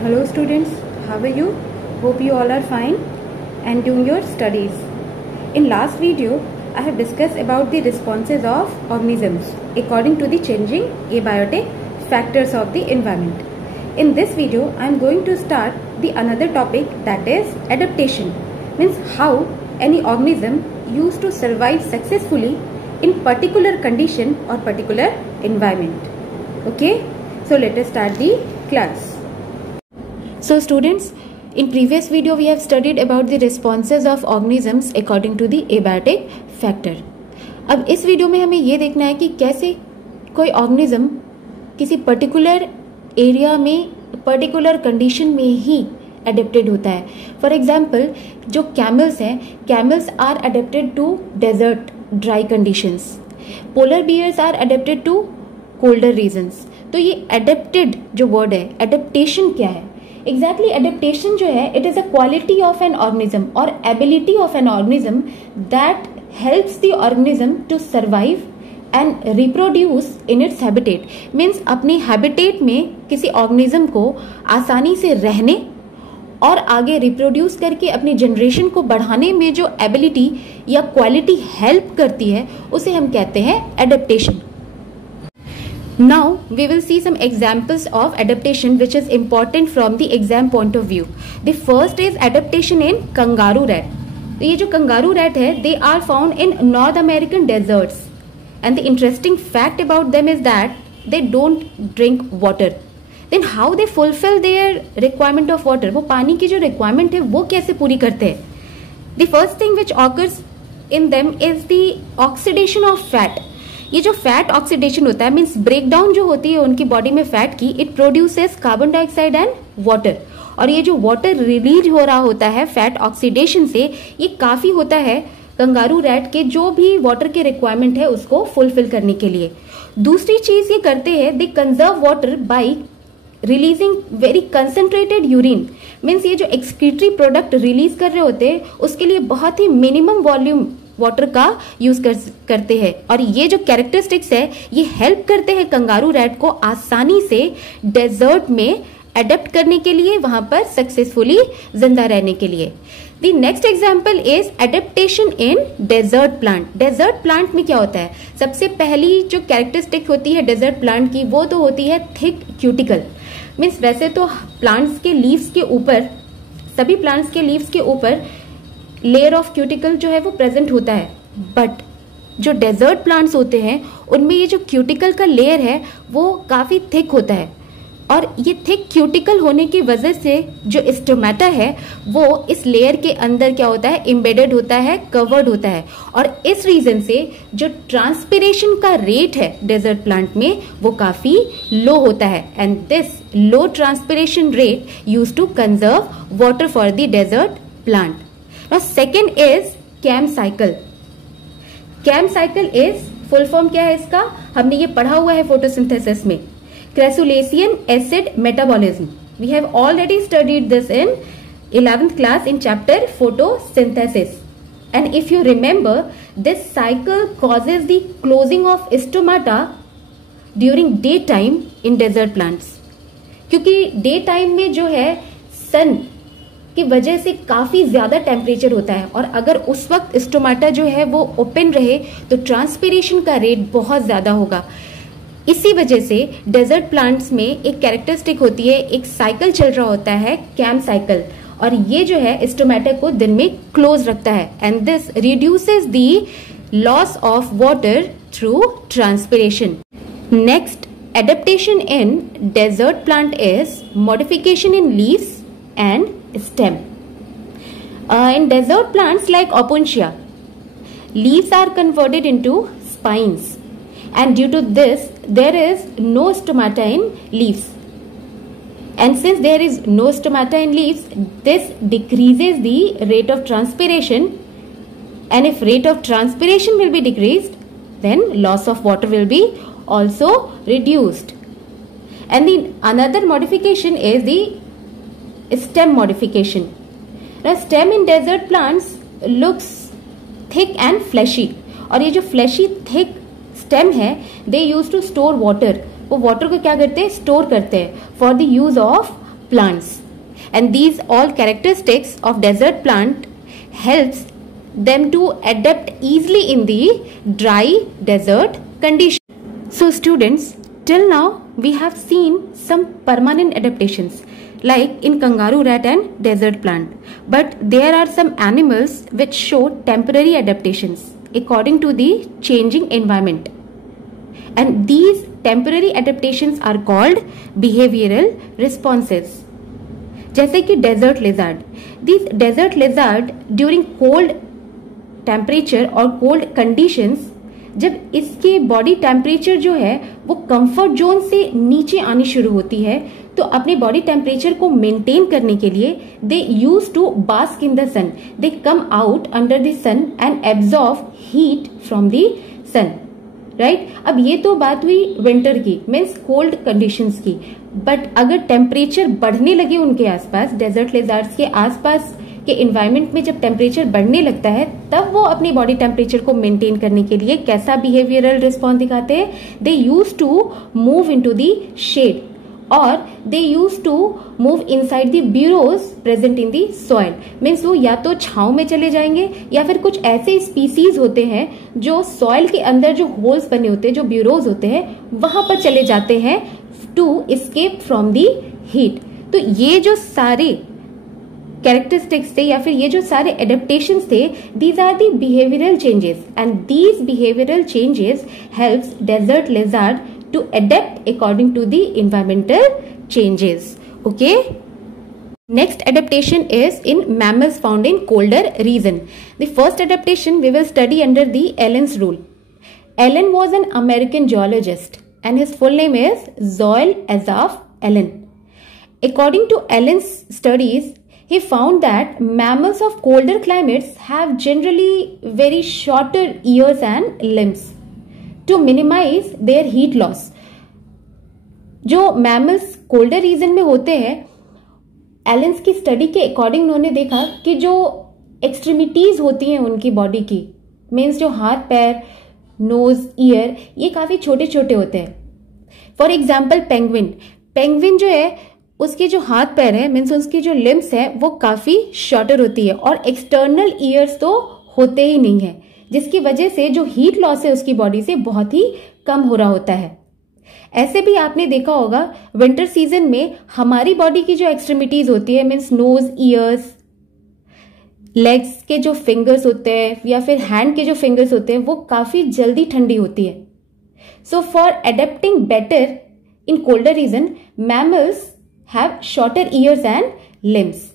Hello students, how are you? Hope you all are fine and doing your studies. In last video, I have discussed about the responses of organisms according to the changing abiotic factors of the environment. In this video, I am going to start the another topic, that is adaptation. Means how any organism used to survive successfully in particular condition or particular environment. Okay, so let us start the class. So students, in previous video we have studied about the responses of organisms according to the abiotic factor. अब इस video में हमें ये देखना है कि कैसे कोई ऑर्गेनिज्म किसी पर्टिकुलर एरिया में पर्टिकुलर कंडीशन में ही एडेप्टेड होता है. फॉर एग्जाम्पल जो कैमल्स हैं, camels are adapted to desert dry conditions. Polar bears are adapted to colder regions. तो ये एडेप्टेड जो वर्ड है, एडेप्टेशन क्या है? एग्जैक्टली एडेप्टेशन जो है, it is a quality of an organism और ability of an organism that helps the organism to survive and reproduce in its habitat. Means अपनी हैबिटेट में किसी ऑर्गेनिज्म को आसानी से रहने और आगे रिप्रोड्यूस करके अपनी जनरेशन को बढ़ाने में जो एबिलिटी या क्वालिटी हेल्प करती है, उसे हम कहते हैं adaptation. Now we will see some examples of adaptation which is important from the exam point of view. The first is adaptation in kangaroo rat. तो ये जो kangaroo rat है, they are found in North American deserts. And the interesting fact about them is that they don't drink water. Then how they fulfill their requirement of water? वो पानी की जो requirement है वो कैसे पूरी करते हैं? The first thing which occurs in them is the oxidation of fat. ये जो फैट ऑक्सीडेशन होता है, मीन्स ब्रेकडाउन जो होती है उनकी बॉडी में फैट की, it produces carbon dioxide and water. और ये जो वाटर रिलीज हो रहा होता है फैट ऑक्सीडेशन से, ये काफी होता है कंगारू रैट के जो भी वाटर के रिक्वायरमेंट है उसको फुलफिल करने के लिए. दूसरी चीज ये करते हैं, they conserve water by releasing very concentrated urine. Means ये जो एक्सक्रीटरी प्रोडक्ट रिलीज कर रहे होते हैं उसके लिए बहुत ही मिनिमम वॉल्यूम वाटर का यूज करते हैं. और ये जो कैरेक्टरिस्टिक्स है ये हेल्प करते हैं कंगारू रैट को आसानी से डेजर्ट में एडेप्ट करने के लिए, वहां पर सक्सेसफुली जिंदा रहने के लिए. The next example is adaptation in desert plant. Desert plant में क्या होता है? सबसे पहली जो कैरेक्टरिस्टिक होती है डेजर्ट प्लांट की, वो तो होती है थिक क्यूटिकल. मीन्स वैसे तो प्लांट्स के लीव्स के ऊपर, सभी प्लांट्स के लीव्स के ऊपर लेयर ऑफ क्यूटिकल जो है वो प्रेजेंट होता है, बट जो डेजर्ट प्लांट्स होते हैं उनमें ये जो क्यूटिकल का लेयर है वो काफी थिक होता है. और ये थिक क्यूटिकल होने की वजह से जो स्टोमेटा है वो इस लेयर के अंदर क्या होता है, एम्बेडेड होता है, कवर्ड होता है. और इस रीजन से जो ट्रांसपिरेशन का रेट है डेजर्ट प्लांट में वो काफी लो होता है. And this low transpiration rate use to conserve water for the desert plant. Now second is CAM cycle. CAM cycle is full form क्या है इसका? हमने ये पढ़ा हुआ है फोटोसिंथेसिस में, Crassulacean acid metabolism. We have already studied this in 11th class in chapter photosynthesis. And if you remember, this cycle causes the closing of stomata during daytime in desert plants. क्योंकि daytime में जो है सन की वजह से काफी ज्यादा temperature होता है, और अगर उस वक्त स्टोमाटा जो है वो ओपन रहे तो ट्रांसपिरेशन का रेट बहुत ज्यादा होगा. इसी वजह से डेजर्ट प्लांट्स में एक कैरेक्टरिस्टिक होती है, एक साइकिल चल रहा होता है, कैम साइकिल, और ये जो है स्टोमाटा को दिन में क्लोज रखता है. And this reduces the loss of water through transpiration. Next adaptation in desert plant is modification in leaves and stem. In desert plants like Opuntia, leaves are converted into spines, and due to this there is no stomata in leaves. And since there is no stomata in leaves, this decreases the rate of transpiration, and if rate of transpiration will be decreased, then loss of water will be also reduced. And the another modification is the stem modification. Now stem in desert plants looks thick and fleshy, और ये जो fleshy thick stem है, they used to store water. वो water को क्या करते हैं, store करते हैं for the use of plants, and these all characteristics of desert plant helps them to adapt easily in the dry desert condition. So students, till now we have seen some permanent adaptations like in kangaroo rat and desert plant, but there are some animals which show temporary adaptations according to the changing environment, and these temporary adaptations are called behavioral responses. जैसे कि desert lizard, these desert lizard during cold temperature और cold conditions, जब इसके body temperature जो है वो comfort zone से नीचे आनी शुरू होती है, तो अपने बॉडी टेम्परेचर को मेंटेन करने के लिए they use to bask in the sun, they come out under the sun and absorb heat from the sun, right. अब ये तो बात हुई विंटर की, मीन्स कोल्ड कंडीशंस की, बट अगर टेम्परेचर बढ़ने लगे उनके आसपास, डेजर्ट लेजार्ड्स के आसपास के एनवायरनमेंट में जब टेम्परेचर बढ़ने लगता है, तब वो अपनी बॉडी टेम्परेचर को मेंटेन करने के लिए कैसा बिहेवियरल रिस्पॉन्स दिखाते हैं? They use to move into the shade और they use to move inside the burrows present in the soil. Means वो या तो छांव में चले जाएंगे या फिर कुछ ऐसे स्पीसीज होते हैं जो सॉइल के अंदर जो होल्स बने होते हैं, जो ब्यूरोज होते हैं, वहां पर चले जाते हैं to escape from the heat. तो ये जो सारे कैरेक्टरिस्टिक्स थे या फिर ये जो सारे एडेप्टेशंस थे, these are the behavioural changes, and these behavioural changes helps desert lizard to adapt according to the environmental changes. Okay. Next adaptation is in mammals found in colder region. The first adaptation we will study under the Allen's rule. Allen was an American geologist and his full name is Zoel Asaph Allen. According to Allen's studies, he found that mammals of colder climates have generally very shorter ears and limbs to minimize their heat loss. जो mammals colder reason में होते हैं, एलेंस की study के according उन्होंने देखा कि जो एक्सट्रीमिटीज होती हैं उनकी बॉडी की, मीन्स जो हाथ पैर, नोज, ईयर, ये काफी छोटे छोटे होते हैं। फॉर एग्जाम्पल पेंगुइन जो है उसके जो हाथ पैर है, मीन्स उसकी जो लिम्स है वो काफी शॉर्टर होती है और एक्सटर्नल ईयर्स तो होते ही नहीं है, जिसकी वजह से जो हीट लॉस है उसकी बॉडी से बहुत ही कम हो रहा होता है। ऐसे भी आपने देखा होगा विंटर सीजन में हमारी बॉडी की जो एक्सट्रीमिटीज होती है, मीन्स नोज, ईयर्स, लेग्स के जो फिंगर्स होते हैं या फिर हैंड के जो फिंगर्स होते हैं, वो काफी जल्दी ठंडी होती है। So for adapting better in colder region, mammals have shorter ears and limbs.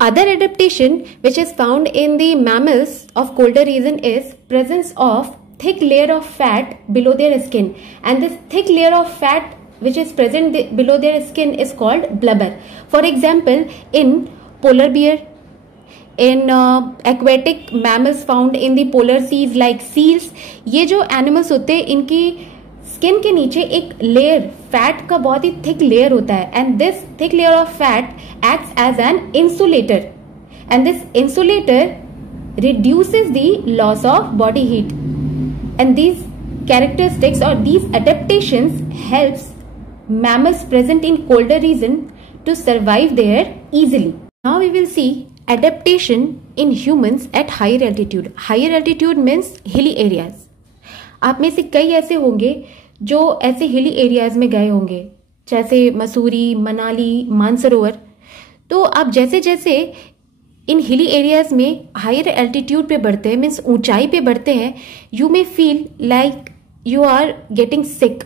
Other adaptation which is found in the mammals of colder region is presence of thick layer of fat below their skin, and this thick layer of fat which is present below their skin is called blubber. For example, in polar bear, in aquatic mammals found in the polar seas like seals, ये जो animals होते हैं इनकी skin के नीचे एक layer fat का बहुत ही थिक लेयर होता है, and this thick layer of fat acts as an insulator, and this insulator reduces the loss of body heat, and these characteristics or these adaptations helps mammals present in colder region to survive there easily. Now we will see adaptation in humans at higher altitude. Higher altitude means hilly areas. आप में से कई ऐसे होंगे जो ऐसे hilly areas में गए होंगे, जैसे मसूरी, मनाली, मानसरोवर। तो आप जैसे जैसे इन हिली एरियाज में हायर एल्टीट्यूड पे बढ़ते हैं, मीन्स ऊंचाई पे बढ़ते हैं, you may feel like you are getting sick.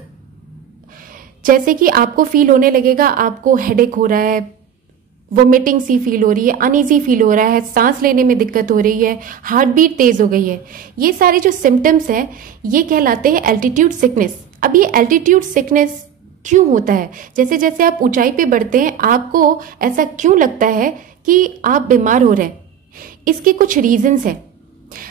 जैसे कि आपको फील होने लगेगा आपको हेडेक हो रहा है, वोमिटिंग सी फील हो रही है, अनईजी फील हो रहा है, सांस लेने में दिक्कत हो रही है, हार्ट बीट तेज हो गई है। ये सारे जो सिम्टम्स हैं ये कहलाते हैं एल्टीट्यूड सिकनेस। अब ये एल्टीट्यूड सिकनेस क्यों होता है? जैसे जैसे आप ऊंचाई पे बढ़ते हैं आपको ऐसा क्यों लगता है कि आप बीमार हो रहे हैं? इसके कुछ रीजंस हैं।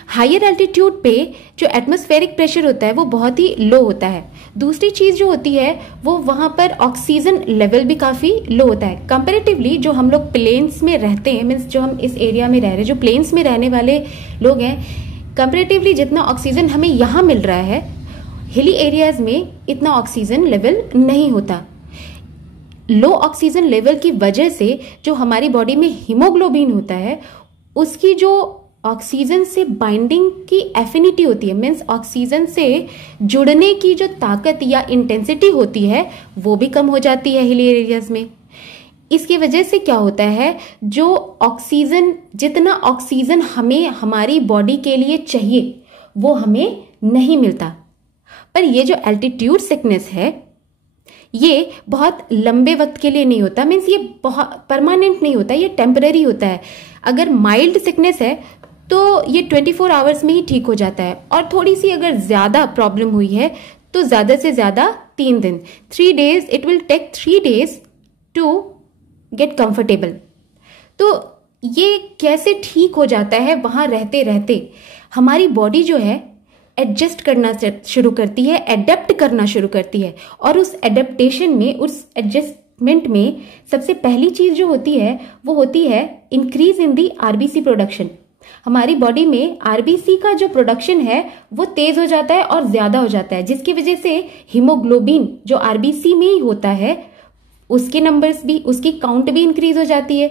हायर एल्टीट्यूड पे जो एटमॉस्फेरिक प्रेशर होता है वो बहुत ही लो होता है। दूसरी चीज जो होती है वो वहां पर ऑक्सीजन लेवल भी काफी लो होता है कंपेरेटिवली। जो हम लोग प्लेन्स में रहते हैं, मीन्स जो हम इस एरिया में रह रहे हैं, जो प्लेन्स में रहने वाले लोग हैं, कंपेरेटिवली जितना ऑक्सीजन हमें यहाँ मिल रहा है, हिली एरियाज में इतना ऑक्सीजन लेवल नहीं होता। लो ऑक्सीजन लेवल की वजह से जो हमारी बॉडी में हीमोग्लोबिन होता है उसकी जो ऑक्सीजन से बाइंडिंग की एफिनिटी होती है, मीन्स ऑक्सीजन से जुड़ने की जो ताकत या इंटेंसिटी होती है वो भी कम हो जाती है हिली एरियाज में। इसकी वजह से क्या होता है, जो ऑक्सीजन, जितना ऑक्सीजन हमें हमारी बॉडी के लिए चाहिए वो हमें नहीं मिलता। पर ये जो एल्टीट्यूड सिकनेस है ये बहुत लंबे वक्त के लिए नहीं होता, मीन्स ये बहुत परमानेंट नहीं होता, ये टेम्पररी होता है। अगर माइल्ड सिकनेस है तो ये 24 आवर्स में ही ठीक हो जाता है, और थोड़ी सी अगर ज्यादा प्रॉब्लम हुई है तो ज्यादा से ज्यादा 3 दिन, 3 days, it will take 3 days to get comfortable. तो ये कैसे ठीक हो जाता है, वहां रहते रहते हमारी बॉडी जो है एडजस्ट करना शुरू करती है, एडेप्ट करना शुरू करती है, और उस एडेप्टेशन में, उस एडजस्टमेंट में सबसे पहली चीज जो होती है वो होती है increase in the RBC production. हमारी बॉडी में आरबीसी का जो प्रोडक्शन है वो तेज हो जाता है और ज्यादा हो जाता है, जिसकी वजह से हीमोग्लोबिन जो आरबीसी में ही होता है उसके नंबर्स भी, उसकी काउंट भी इंक्रीज हो जाती है।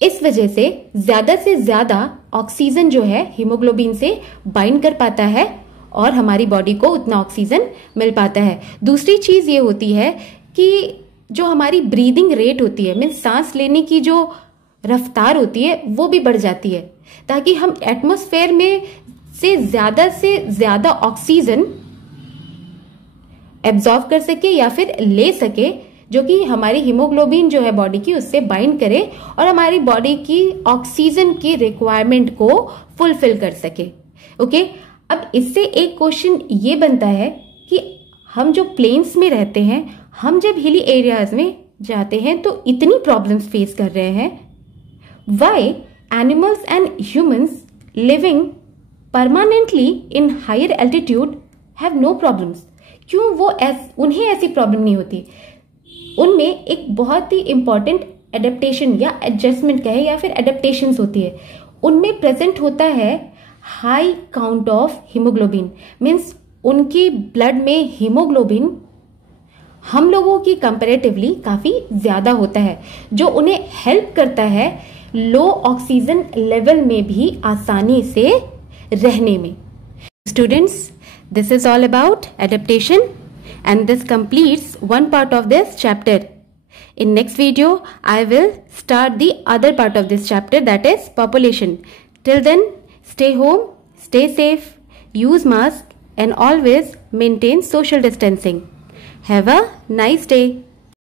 इस वजह से ज्यादा ऑक्सीजन जो है हीमोग्लोबिन से बाइंड कर पाता है और हमारी बॉडी को उतना ऑक्सीजन मिल पाता है। दूसरी चीज ये होती है कि जो हमारी ब्रीदिंग रेट होती है, मीन्स सांस लेने की जो रफ्तार होती है वो भी बढ़ जाती है, ताकि हम एटमॉस्फेयर में से ज्यादा ऑक्सीजन एब्जॉर्ब कर सके या फिर ले सके, जो कि हमारी हीमोग्लोबिन जो है बॉडी की उससे बाइंड करे और हमारी बॉडी की ऑक्सीजन की रिक्वायरमेंट को फुलफिल कर सके। ओके, अब इससे एक क्वेश्चन ये बनता है कि हम जो प्लेन्स में रहते हैं, हम जब हिली एरियाज में जाते हैं तो इतनी प्रॉब्लम्स फेस कर रहे हैं, why animals and humans living permanently in higher altitude have no problems? क्यों उन्हें ऐसी प्रॉब्लम नहीं होती? उनमें एक बहुत ही इंपॉर्टेंट एडेप्टेशन या एडजस्टमेंट कहे या फिर एडेप्टेशंस होती है। उनमें प्रेजेंट होता है high count of haemoglobin, means उनकी ब्लड में हीमोग्लोबिन हम लोगों की कंपैरेटिवली काफी ज्यादा होता है, जो उन्हें हेल्प करता है लो ऑक्सीजन लेवल में भी आसानी से रहने में। Students, this is all about adaptation and this completes one part of this chapter. In next video I will start the other part of this chapter, that is population. Till then, stay home, stay safe, use mask and always maintain social distancing. Have a nice day.